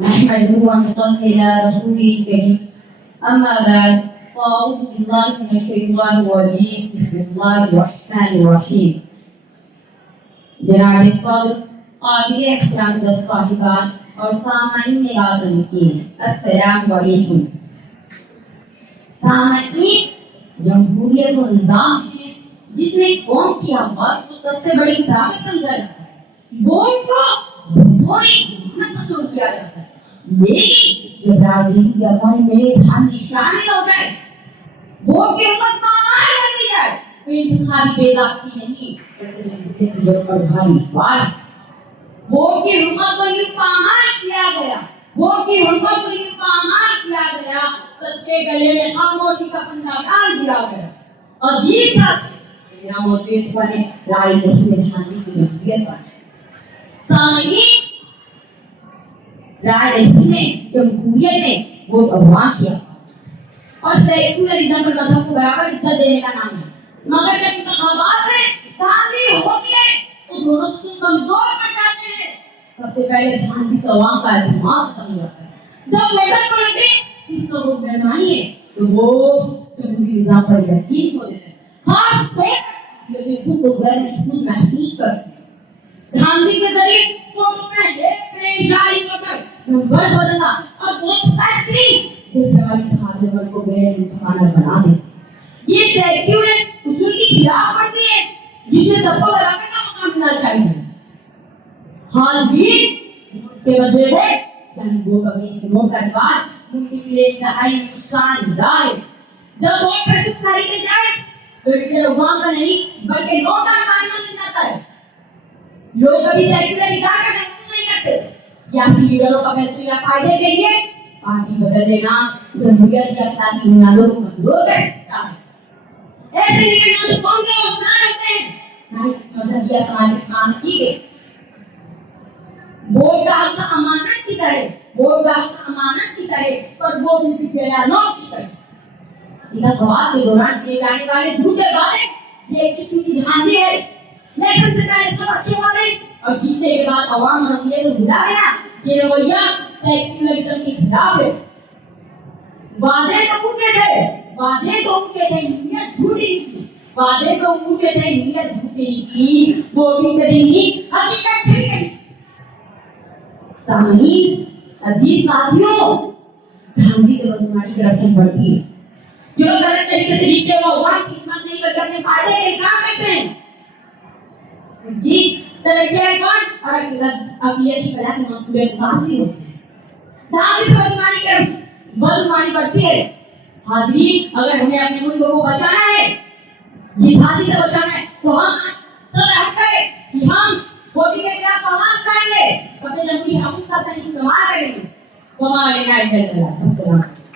نحمده ونصلي على رسوله الكريم أما بعد فأعوذ بالله من الشيطان الرجيم بسم الله الرحمن الرحيم جناب صدر قابل احترام صاحبان اور سامعین نگاہان کی السلام علیکم۔ سامعین، جمہوریت و نظام ہے جس میں قوم کی آواز کو سب سے بڑی طاقت سمجھا جاتا ہے، ووٹ کو تھوڑی محنت تصور کیا جاتا ہے، لیکن جب راجنیتی کے عمل میں دھاندلی شامل ہو جائے، ووٹ کی امت پامال کر دی جائے تو انتخابی بے ضابطگی نہیں بلکہ جمہوریت کی جڑ پر بھاری بار۔ ووٹ کی حرمت کو یوں پامال کیا گیا، ووٹ کی حرمت کو یوں پامال کیا گیا، سچ کے گلے میں خاموشی کا پنڈا ڈال دیا گیا۔ عزیز ساتھی، میرا موضوع اس پر ہے رائے دہی میں دھاندلی سے جمہوریت پر۔ سامعین، رائے دہی میں جمہوریت میں ووٹ عوام کیا اور سیکولرزم پر مذہب کو برابر عزت دینے کا نام ہے، مگر جب انتخابات میں دھاندلی ہوتی ہے تو دونوں ستون کمزور پڑ جاتے ہیں۔ سب سے پہلے دھاندلی سے عوام کا اعتماد ختم ہو جاتا ہے۔ جب ووٹر کو لگے اس کا ووٹ بےمانی ہے تو وہ جمہوری نظام پر یقین کھو دیتے ہیں، خاص طور پر یہ خود کو غیر محفوظ محسوس کرتے ہیں۔ دھاندلی کے ذریعے ووٹوں میں ایک فریم جاری ہو کر نمبر بدلنا اور ووٹ کچری جس طرح انتخابی عمل کو غیر منصفانہ بنا دیتی ہے۔ یہ سیکولر اصول کی خلاف ورزی ہے جس میں سب کو برابر کا مقام ملنا چاہیے۔ حال بھی کے بدلے ووٹ یعنی وہ کمیز کے نوٹ کا رواج ملک کے لیے انتہائی نقصان دہ ہے۔ جب ووٹ پر صرف خریدے جائے تو یہ عوام کا نہیں بلکہ نوٹ کا نمائندہ بن جاتا ہے۔ لوگ کبھی سیکولر ادارہ کا تحفظ نہیں کرتے، سیاسی لیڈروں کا پیسوں یا فائدے کے لیے پارٹی بدل دینا جمہوریت کی اخلاقی بنیادوں کو کمزور کر دیتا ہے۔ ایسے لیڈر نہ تو قوم کے حوصلہ رکھتے ہیں نہ ہی کسی مذہبی یا سماجی کام کی گئی۔ ووٹ کا حق امانت کی طرح، ووٹ کا حق امانت کی طرح اور ووٹ کی بیانات کی طرح۔ انتخابات کے دوران دیے جانے والے جھوٹے وعدے یہ ایک قسم کی دھاندلی ہے۔ الیکشن سے پہلے سب اچھے وعدے اور جیتنے کے بعد عوام اور اقلیت کو بھلا گیا، یہ رویہ سیکولرزم کے خلاف ہے۔ وعدے تو اونچے تھے، وعدے تو اونچے تھے، نیت جھوٹی تھی، وعدے تو اونچے تھے، نیت جھوٹی تھی، ووٹنگ کے دن ہی حقیقت کھل گئی۔ سامعین، عزیز ساتھیوں، دھاندلی سے بدعنوانی کرپشن بڑھتی ہے۔ جو غلط طریقے سے جیتے وہ عوام کی خدمت نہیں بلکہ اپنے فائدے کے لیے کام کرتے ہیں۔ جیت ترقی فنڈ اور اقلیتی فلاح کے منصوبے متاثر ہوتے ہیں۔ دھاندلی سے بدعنوانی بڑھتی ہے۔ حاضرین، اگر ہمیں اپنے ملک کو بچانا ہے، یہ دھاندلی سے بچانا ہے تو ہم سب عہد کریں کہ ہم ووٹنگ کے خلاف آواز اٹھائیں گے، اپنے جمہوری حقوق کا صحیح استعمال کریں گے۔ السلام علیکم۔